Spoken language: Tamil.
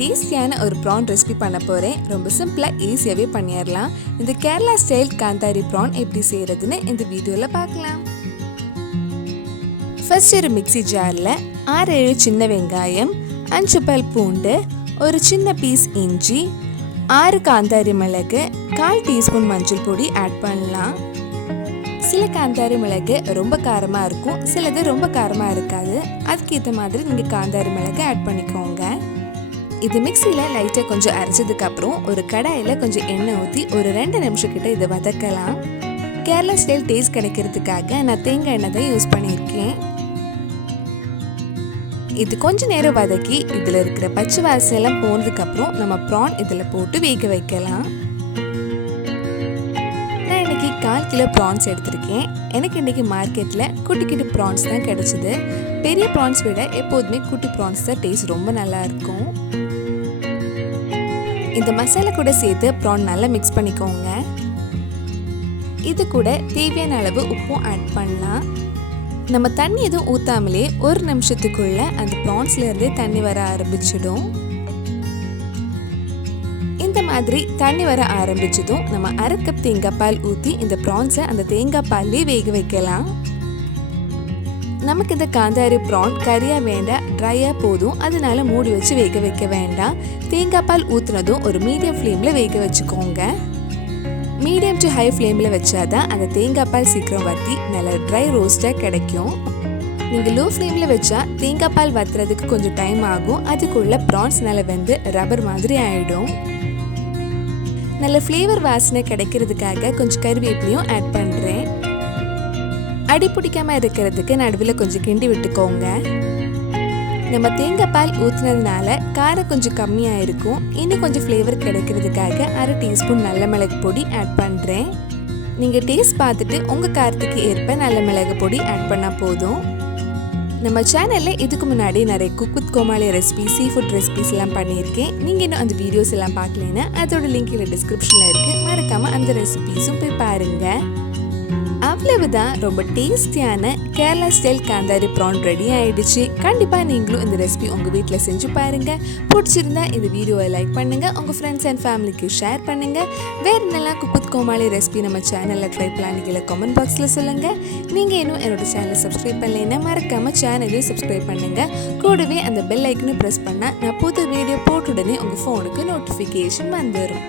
டேஸ்டியான ஒரு prawn ரெசிபி பண்ண போகிறேன். ரொம்ப சிம்பிளாக ஈஸியாகவே பண்ணிடலாம். இந்த கேரளா ஸ்டைல் காந்தாரி prawn எப்படி செய்கிறதுன்னு இந்த வீடியோவில் பார்க்கலாம். ஃபர்ஸ்ட் ஒரு மிக்ஸி ஜாரில் 6-7 சின்ன வெங்காயம், 5 பல் பூண்டு, ஒரு சின்ன பீஸ் இஞ்சி, 6 காந்தாரி மிளகு, 1/4 டீஸ்பூன் மஞ்சள் பொடி ஆட் பண்ணலாம். சில காந்தாரி மிளகு ரொம்ப காரமாக இருக்கும், சிலது ரொம்ப காரமாக இருக்காது. அதுக்கேற்ற மாதிரி நீங்கள் காந்தாரி மிளகு ஆட் பண்ணிக்கோங்க. இது மிக்சியில் லைட்டாக கொஞ்சம் அரைச்சதுக்கப்புறம் ஒரு கடாயில் கொஞ்சம் எண்ணெய் ஊற்றி ஒரு 2 நிமிஷம் கிட்ட இதை வதக்கலாம். கேரளா ஸ்டைல் டேஸ்ட் கிடைக்கிறதுக்காக நான் தேங்காய் எண்ணெய் தான் யூஸ் பண்ணியிருக்கேன். இது கொஞ்சம் நேரம் வதக்கி இதில் இருக்கிற பச்சை வாசனையெல்லாம் போனதுக்கப்புறம் நம்ம ப்ரான் இதில் போட்டு வேக வைக்கலாம். நான் இன்றைக்கி 1/4 கிலோ ப்ரான்ஸ் எடுத்திருக்கேன். எனக்கு இன்றைக்கி மார்க்கெட்டில் குட்டி குட்டி ப்ரான்ஸ் தான் கிடச்சிது. பெரிய ப்ரான்ஸ் விட எப்போதுமே குட்டி ப்ரான்ஸ் தான் டேஸ்ட் ரொம்ப நல்லாயிருக்கும். இந்த மசாலா கூட சேர்த்து ப்ரான் நல்லா மிக்ஸ் பண்ணிக்கோங்க. இது கூட தேவையான அளவு உப்பும் ஆட் பண்ணலாம். நம்ம தண்ணி எதுவும் ஊற்றாமலே 1 நிமிஷத்துக்குள்ள அந்த ப்ரான்ஸ்லேருந்தே தண்ணி வர ஆரம்பிச்சிடும். இந்த மாதிரி தண்ணி வர ஆரம்பிச்சதும் நம்ம 1/2 கப் தேங்காய் பால் ஊற்றி இந்த ப்ரான்ஸை அந்த தேங்காய் பால்லே வேக வைக்கலாம். நமக்கு இந்த காந்தாரி ப்ரான் கறியாக வேண்டாம், ட்ரையாக போதும். அதனால மூடி வச்சு வேக வைக்க வேண்டாம். தேங்காய் பால் ஊற்றுனதும் ஒரு மீடியம் ஃப்ளேமில் வேக வச்சுக்கோங்க. மீடியம் டு ஹை ஃப்ளேமில் வச்சாதான் அந்த தேங்காய் பால் சீக்கிரம் வற்றி நல்லா ட்ரை ரோஸ்டாக கிடைக்கும். நீங்கள் லோ ஃப்ளேமில் வச்சா தேங்காய் பால் வற்றுறதுக்கு கொஞ்சம் டைம் ஆகும். அதுக்குள்ளே ப்ரான்ஸ் நல்லா வெந்து ரப்பர் மாதிரி ஆகிடும். நல்ல ஃப்ளேவர் வாசனை கிடைக்கிறதுக்காக கொஞ்சம் கறிவேப்பிலையும் ஆட் பண்ணுறேன். அடி பிடிக்காமல் இருக்கிறதுக்கு நடுவில் கொஞ்சம் கிண்டி விட்டுக்கோங்க. நம்ம தேங்காய் பால் ஊற்றுனதுனால காரம் கொஞ்சம் கம்மியாக இருக்கும். இன்னும் கொஞ்சம் ஃப்ளேவர் கிடைக்கிறதுக்காக 1/2 டீஸ்பூன் நல்ல மிளகு பொடி ஆட் பண்ணுறேன். நீங்கள் டேஸ்ட் பார்த்துட்டு உங்கள் காரத்துக்கு ஏற்ப நல்ல மிளகு பொடி ஆட் பண்ணால் போதும். நம்ம சேனலில் இதுக்கு முன்னாடி நிறைய cook with Comali recipe, seafood recipes எல்லாம் பண்ணியிருக்கேன். நீங்கள் இன்னும் அந்த வீடியோஸ் எல்லாம் பார்க்கலன்னா அதோட லிங்க் இதில் டிஸ்கிரிப்ஷனில் இருக்குது. மறக்காமல் அந்த ரெசிபிஸும் போய் பாருங்கள். அவ்வளவுதான், ரொம்ப டேஸ்டியான Kerala style kanthari prawn ready ஆயிடுச்சு. கண்டிப்பாக நீங்களும் இந்த ரெசிபி உங்கள் வீட்டில் செஞ்சு பாருங்கள். பிடிச்சிருந்தா இந்த வீடியோவை லைக் பண்ணுங்கள், உங்கள் ஃப்ரெண்ட்ஸ் அண்ட் ஃபேமிலிக்கு ஷேர் பண்ணுங்கள். வேறு என்னெல்லாம் குக் வித் கோமாளி ரெசிபி நம்ம சேனலில் ட்ரை பண்ணி கமெண்ட் பாக்ஸில் சொல்லுங்கள். நீங்கள் இன்னும் என்னோட சேனலை சப்ஸ்கிரைப் பண்ணலைன்னா மறக்காமல் சேனலையும் சப்ஸ்கிரைப் பண்ணுங்கள். கூடவே அந்த பெல் ஐக்கனை ப்ரெஸ் பண்ணால் நான் புது வீடியோ போட்டுடனே உங்கள் ஃபோனுக்கு நோட்டிஃபிகேஷன் வந்துடும்.